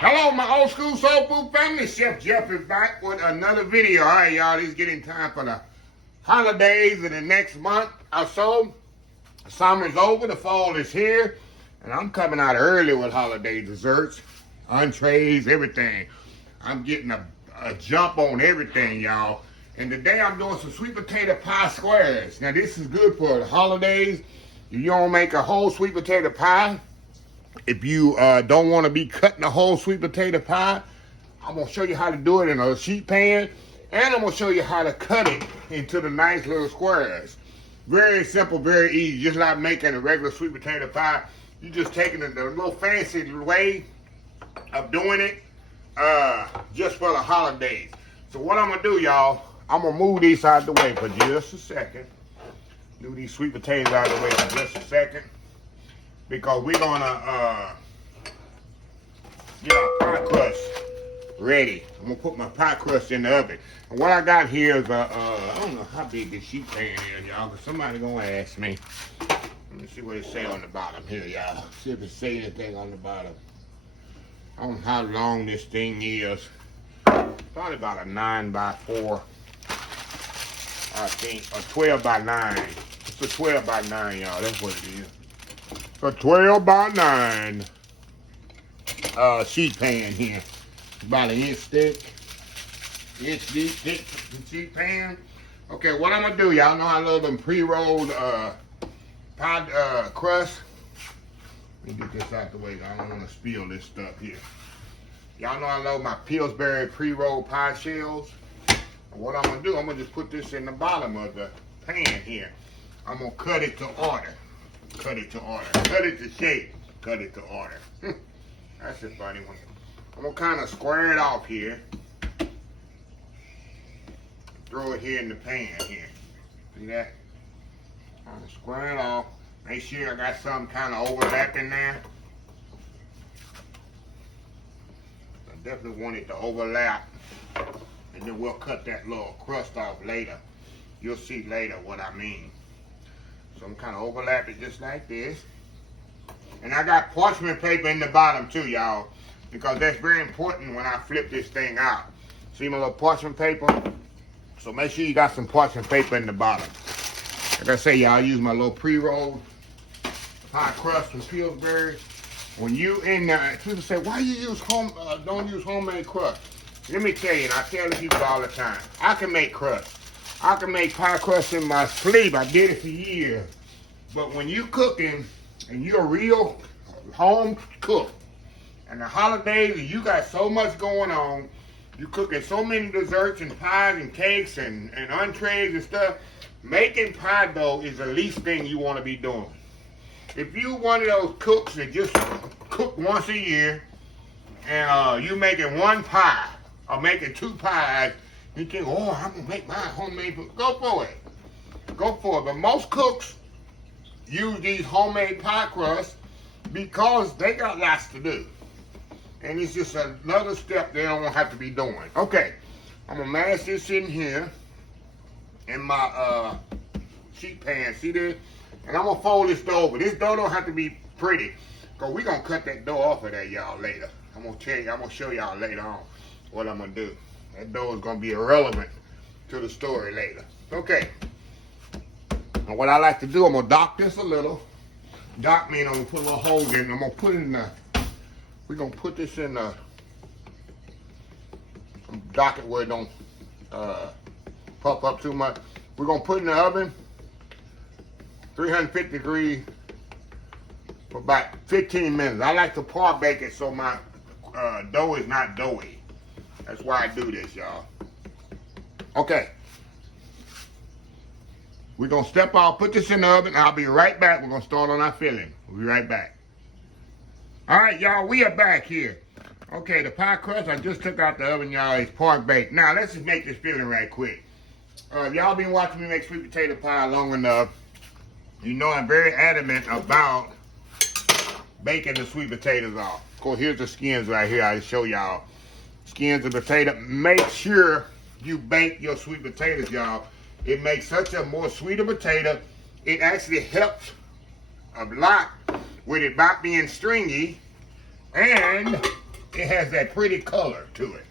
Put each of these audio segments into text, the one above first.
Hello, my old school soul food family. Chef Jeff is back with another video. All right, y'all, it's getting time for the holidays in the next month or so. Summer's over, the fall is here, and I'm coming out early with holiday desserts, entrees, everything. I'm getting a jump on everything, y'all. And today I'm doing some sweet potato pie squares. Now, this is good for the holidays. If you don't make a whole sweet potato pie, if you don't want to be cutting a whole sweet potato pie, I'm going to show you how to do it in a sheet pan. And I'm going to show you how to cut it into the nice little squares. Very simple, very easy. Just like making a regular sweet potato pie. You're just taking it the little fancy way of doing it just for the holidays. So what I'm going to do, y'all, I'm going to move these out of the way for just a second. Move these sweet potatoes out of the way for just a second. Because we're gonna get our pie crust ready. I'm gonna put my pie crust in the oven. And what I got here is I don't know how big this sheet pan is, y'all, but somebody gonna ask me. Let me see what it say on the bottom here, y'all. See if it say anything on the bottom. I don't know how long this thing is. Probably about a 9x4, I think, or 12x9. It's a 12x9, y'all. That's what it is. A 12x9 sheet pan here. About an inch thick, inch deep thick sheet pan. Okay, what I'm gonna do, y'all know I love them pre-rolled pie crust. Let me get this out the way. I don't want to spill this stuff here. Y'all know I love my Pillsbury pre-rolled pie shells. And what I'm gonna do, I'm gonna just put this in the bottom of the pan here. I'm gonna cut it to order. Cut it to order. Cut it to shape. Cut it to order. That's a funny one. I'm going to kind of square it off here. Throw it here in the pan here. See that? Kind of square it off. Make sure I got some kind of overlapping there. I definitely want it to overlap. And then we'll cut that little crust off later. You'll see later what I mean. So I'm kind of overlap it just like this. And I got parchment paper in the bottom too, y'all, because that's very important when I flip this thing out. See my little parchment paper? So make sure you got some parchment paper in the bottom. Like I say, y'all, I use my little pre-rolled pie crust from Pillsbury. When you in there, people say, why you use don't use homemade crust? Let me tell you, and I tell the people all the time, I can make crust. I can make pie crust in my sleep. I did it for years. But when you cooking and you're a real home cook, and the holidays, you got so much going on, you cooking so many desserts and pies and cakes and entrees and stuff, making pie dough is the least thing you want to be doing. If you one of those cooks that just cook once a year, and you making one pie or making two pies, you think, oh, I'm going to make my homemade food. Go for it. Go for it. But most cooks use these homemade pie crusts because they got lots to do. And it's just another step they don't have to be doing. Okay, I'm going to mash this in here in my sheet pan. See this? And I'm going to fold this dough over. This dough don't have to be pretty, because we're going to cut that dough off of that, y'all, later. I'm going to show y'all later on what I'm going to do. That dough is going to be irrelevant to the story later. Okay. And what I like to do, I'm going to dock this a little. Dock means I'm going to put a little hole in it. I'm going to put it in the, we're going to put this in the, dock it where it don't puff up too much. We're going to put it in the oven, 350 degrees, for about 15 minutes. I like to par bake it so my dough is not doughy. That's why I do this, y'all. Okay. We're going to step off, put this in the oven. I'll be right back. We're going to start on our filling. We'll be right back. All right, y'all, we are back here. Okay, the pie crust I just took out the oven, y'all, is part baked. Now, let's just make this filling right quick. If y'all been watching me make sweet potato pie long enough, you know I'm very adamant about baking the sweet potatoes off. Of course, here's the skins right here. I'll show y'all. Skins of potato. Make sure you bake your sweet potatoes, y'all. It makes such a more sweeter potato. It actually helps a lot with it not being stringy, and it has that pretty color to it.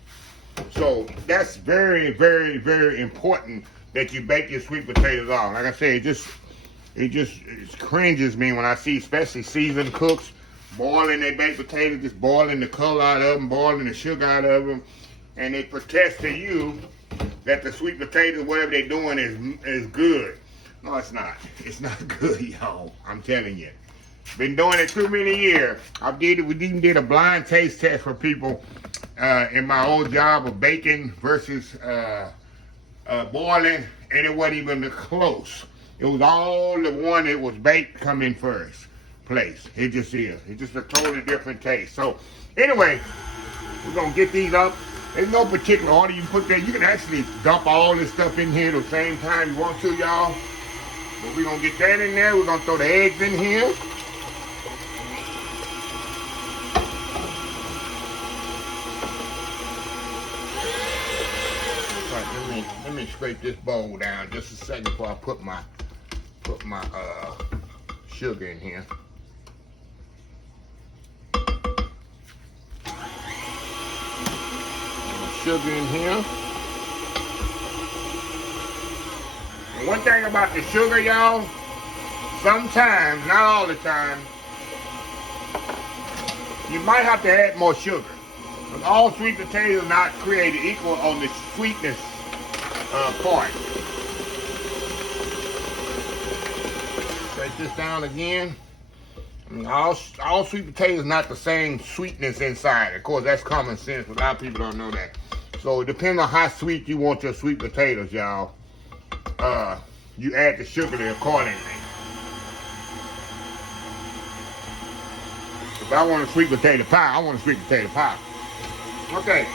So that's very, very, very important that you bake your sweet potatoes off. Like I say, it cringes me when I see, especially seasoned cooks, boiling their baked potatoes, just boiling the color out of them, boiling the sugar out of them, and it protest to you that the sweet potatoes, whatever they're doing, is good. No, it's not. It's not good, y'all. I'm telling you. Been doing it too many years. We even did a blind taste test for people in my old job of baking versus boiling, and it wasn't even close. It was all the one that was baked come in first place. It just is. It's just a totally different taste. So anyway, we're gonna get these up. There's no particular order you put there. You can actually dump all this stuff in here at the same time you want to, y'all. But we're gonna get that in there. We're gonna throw the eggs in here. Let me scrape this bowl down just a second before I put my sugar in here. Sugar in here. And one thing about the sugar, y'all, sometimes, not all the time, you might have to add more sugar. Because all sweet potatoes are not created equal on the sweetness part. Break this down again. I mean, all sweet potatoes not the same sweetness inside. Of course, that's common sense, but a lot of people don't know that. So it depends on how sweet you want your sweet potatoes, y'all. You add the sugar there accordingly. If I want a sweet potato pie, I want a sweet potato pie. Okay.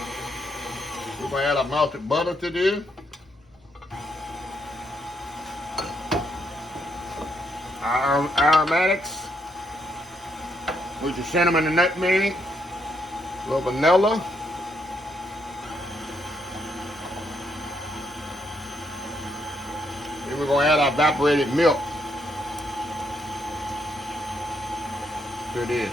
We're going to add a melted butter to this. Aromatics, with your cinnamon and nutmeg, a little vanilla, then we're going to add our evaporated milk to this.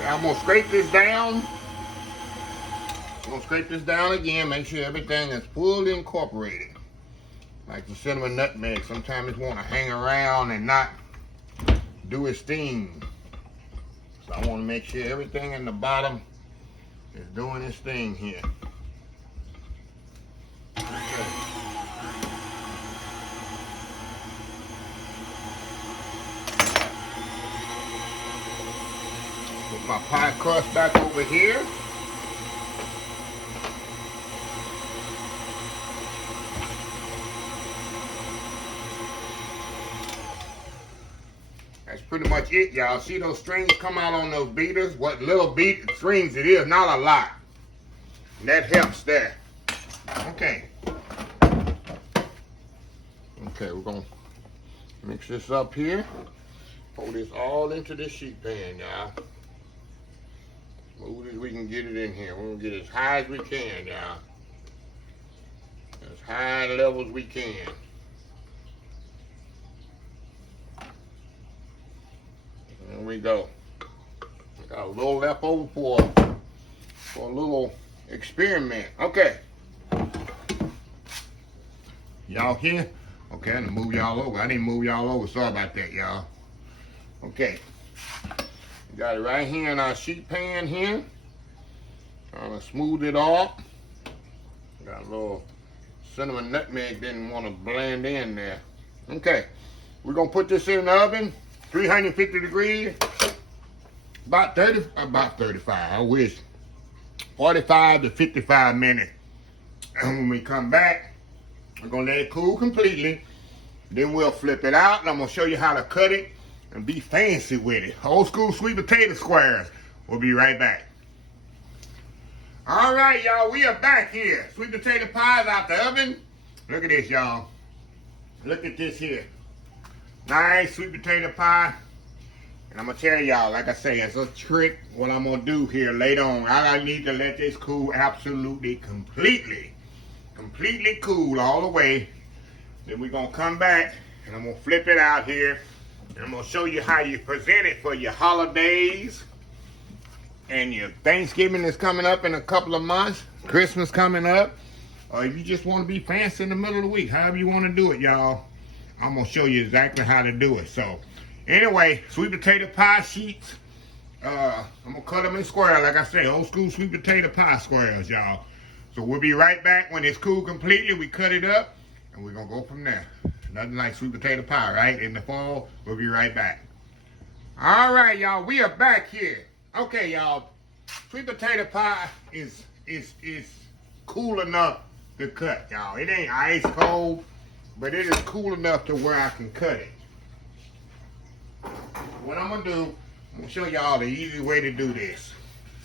I'm going to scrape this down. I'm going to scrape this down again, make sure everything is fully incorporated. Like the cinnamon nutmeg, sometimes it's want to hang around and not do its thing. So I want to make sure everything in the bottom is doing its thing here. Okay. Put my pie crust back over here. That's pretty much it, y'all. See those strings come out on those beaters? What little strings it is, not a lot. And that helps there. Okay. Okay, we're gonna mix this up here. Pour this all into this sheet pan, y'all. Smooth as we can get it in here. We're gonna get as high as we can, y'all. As high a level as we can. There we go. Got a little left over for a little experiment. Okay. Y'all here? Okay, I'm gonna move y'all over. I didn't move y'all over. Sorry about that, y'all. Okay. Got it right here in our sheet pan here. Trying to smooth it off. Got a little cinnamon nutmeg, didn't want to blend in there. Okay. We're gonna put this in the oven. 350 degrees, about 35, I wish, 45 to 55 minutes. And when we come back, we're gonna let it cool completely. Then we'll flip it out, and I'm gonna show you how to cut it and be fancy with it. Old school sweet potato squares. We'll be right back. All right, y'all, we are back here. Sweet potato pies out the oven. Look at this, y'all. Look at this here. Nice sweet potato pie. And I'm going to tell y'all, like I say, it's a trick what I'm going to do here later on. I need to let this cool absolutely, completely. completely cool all the way. Then we're gonna come back and I'm gonna flip it out here. And I'm gonna show you how you present it for your holidays. And your Thanksgiving is coming up in a couple of months. Christmas coming up. Or if you just want to be fancy in the middle of the week, however you want to do it, y'all. I'm going to show you exactly how to do it. So, anyway, sweet potato pie sheets. I'm going to cut them in squares, like I say, old school sweet potato pie squares, y'all. So, we'll be right back when it's cooled completely. We cut it up, and we're going to go from there. Nothing like sweet potato pie, right? In the fall, we'll be right back. All right, y'all, we are back here. Okay, y'all, sweet potato pie is cool enough to cut, y'all. It ain't ice cold, but it is cool enough to where I can cut it. What I'm gonna do, I'm gonna show y'all the easy way to do this.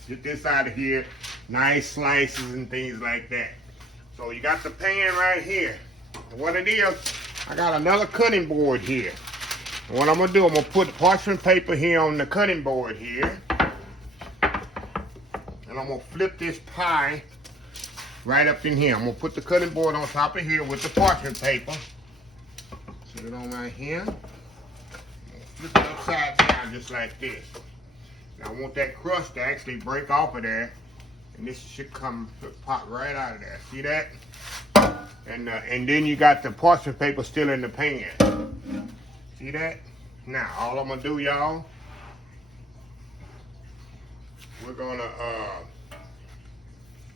Get this out of here, nice slices and things like that. So you got the pan right here. And what it is, I got another cutting board here. And what I'm gonna do, I'm gonna put parchment paper here on the cutting board here. And I'm gonna flip this pie right up in here. I'm gonna put the cutting board on top of here with the parchment paper. Set it on right here. I'm gonna flip it upside down just like this. Now I want that crust to actually break off of there. And this should pop right out of there. See that? And then you got the parchment paper still in the pan. See that? Now all I'm gonna do, y'all, we're gonna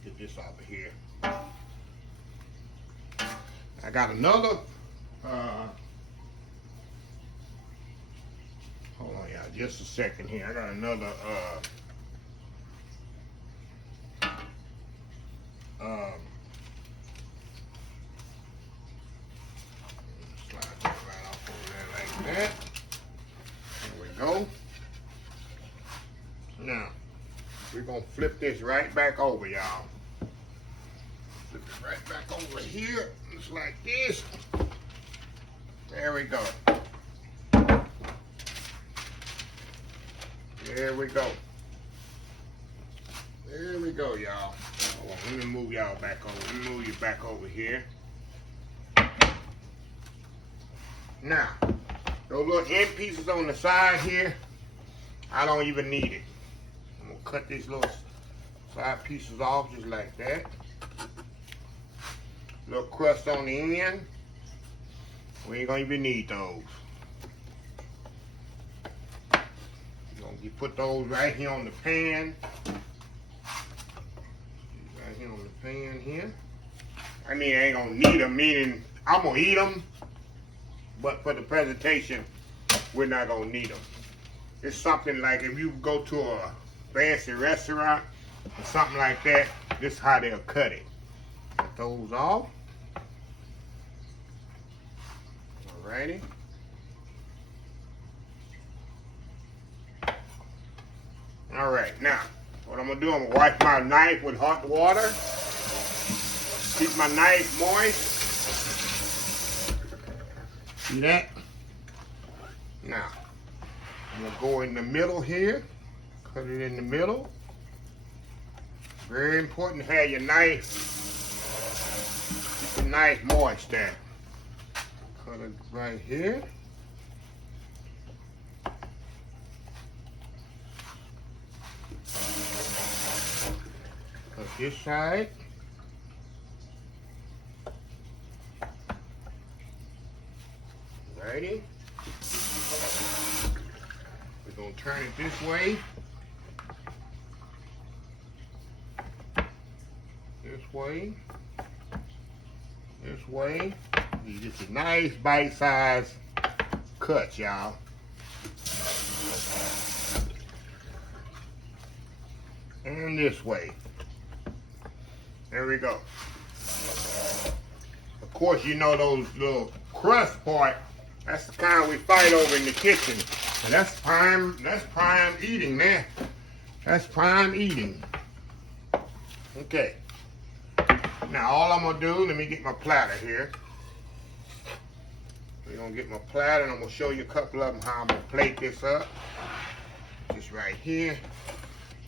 get this off of here. I got another, hold on, y'all, just a second here. I got another, slide that right off over there like that. There we go. Now, we're gonna flip this right back over, y'all. Flip it right back over here, just like this. There we go. There we go. There we go, y'all. Hold on, let me move y'all back over. Let me move you back over here. Now, those little end pieces on the side here, I don't even need it. I'm gonna cut these little side pieces off just like that. Little crust on the end. We ain't gonna even need those. You put those right here on the pan. Right here on the pan here. I mean, I ain't gonna need them, meaning I'm gonna eat them, but for the presentation, we're not gonna need them. It's something like if you go to a fancy restaurant or something like that, this is how they'll cut it. Cut those off. Alrighty. Alright, now, what I'm going to do, I'm going to wipe my knife with hot water. Keep my knife moist. See that? Now, I'm going to go in the middle here. Cut it in the middle. Very important to have your knife. Keep the knife moist there. Cut it right here. Cut this side. Righty. We're going to turn it this way. This way. This way. You get a nice bite-sized cut, y'all. And this way. There we go. Of course, you know those little crust part, that's the kind we fight over in the kitchen. And that's prime eating there. That's prime eating. Okay. Now all I'm gonna do, let me get my platter here. We're gonna get my platter and I'm gonna show you a couple of them how I'm gonna plate this up. Just right here.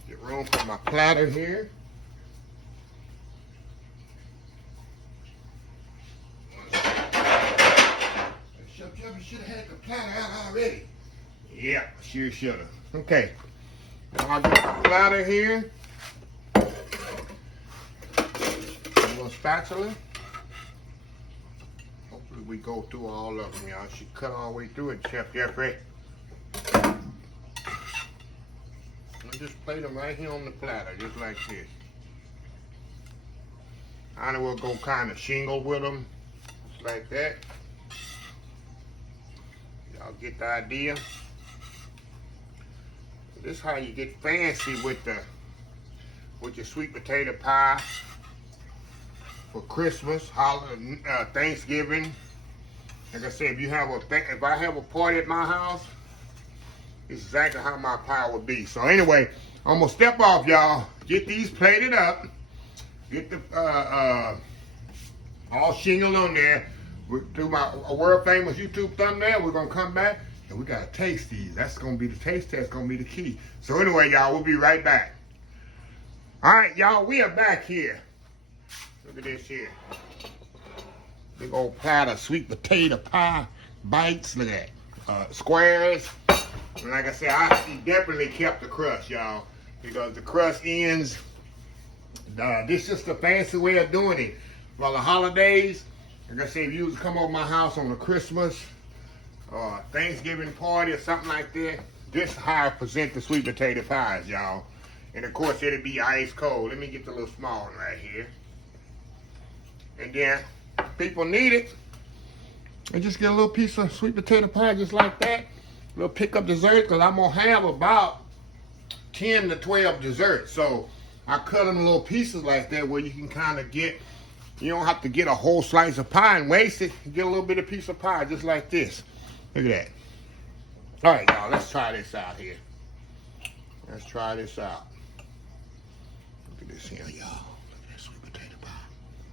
Get room for my platter here. probably should have had the platter out already. Yeah, sure should have. Okay. Now I'll get my platter here. A little spatula. Hopefully we go through all of them, y'all. She cut all the way through it, Chef Jeffrey. I just plate them right here on the platter, just like this. I know we'll go kind of shingle with them, just like that. Y'all get the idea. This is how you get fancy with your sweet potato pie for Christmas, Thanksgiving. Like I said, if I have a party at my house, it's exactly how my pie would be. So anyway, I'm gonna step off, y'all. Get these plated up. Get the all shingled on there. Through my world famous YouTube thumbnail, we're gonna come back and we gotta taste these. That's gonna be the taste test. Gonna be the key. So anyway, y'all, we'll be right back. All right, y'all, we are back here. Look at this here. Big old platter of sweet potato pie bites. Look at that. Squares. And like I said, I definitely kept the crust, y'all, because the crust ends. This is just a fancy way of doing it. For the holidays, like I said, if you was to come over my house on a Christmas or Thanksgiving party or something like that, this is how I present the sweet potato pies, y'all. And of course, it'll be ice cold. Let me get the little small one right here. And then, if people need it, and just get a little piece of sweet potato pie just like that. A little pick-up dessert, because I'm going to have about 10 to 12 desserts. So, I cut them in little pieces like that where you can kind of get, you don't have to get a whole slice of pie and waste it. You get a little bit of piece of pie just like this. Look at that. All right, y'all, let's try this out here. Let's try this out. Look at this here, y'all. Look at that sweet potato pie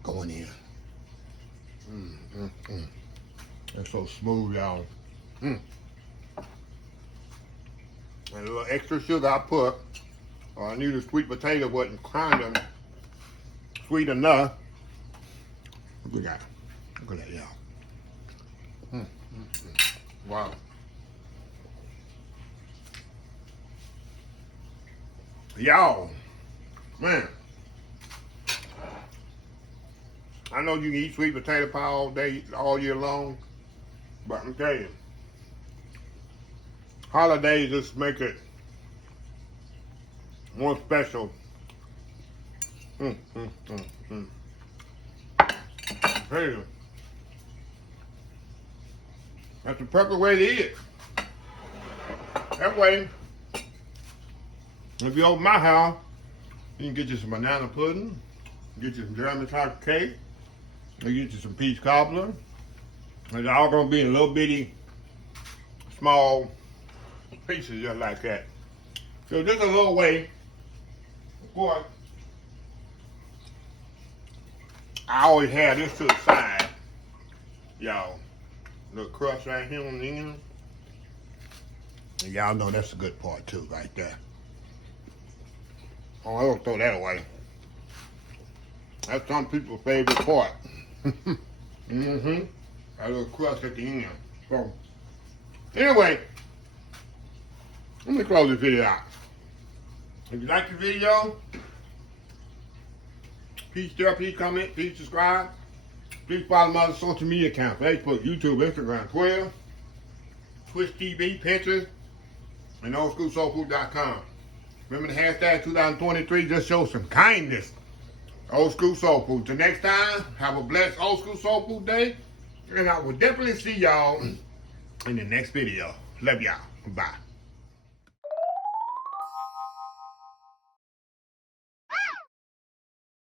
going in. That's so smooth, y'all. And a little extra sugar I put. I knew the sweet potato wasn't kind of sweet enough. Look at that. Look at that, y'all. Wow. Y'all, man. I know you can eat sweet potato pie all day, all year long, but I'm telling you, holidays just make it more special. Hey, that's the perfect way to eat it. That way, if you're over my house, you can get you some banana pudding, get you some German chocolate cake, and get you some peach cobbler. It's all gonna be in little bitty, small pieces just like that. So just a little way. Of course, I always have this to the side, y'all. Little crust right here on the end. And y'all know that's the good part too, right there. Oh, I don't throw that away. That's some people's favorite part. That little crust at the end. So, anyway, let me close this video out. If you like the video, please share, please comment, please subscribe. Please follow my other social media accounts: Facebook, YouTube, Instagram, Twitter, Twitch TV, Pinterest, and oldschoolsoulfood.com. Remember the hashtag 2023, just show some kindness. Old School Soul Food. Till next time, have a blessed Old School Soul Food day. And I will definitely see y'all in the next video. Love y'all. Bye.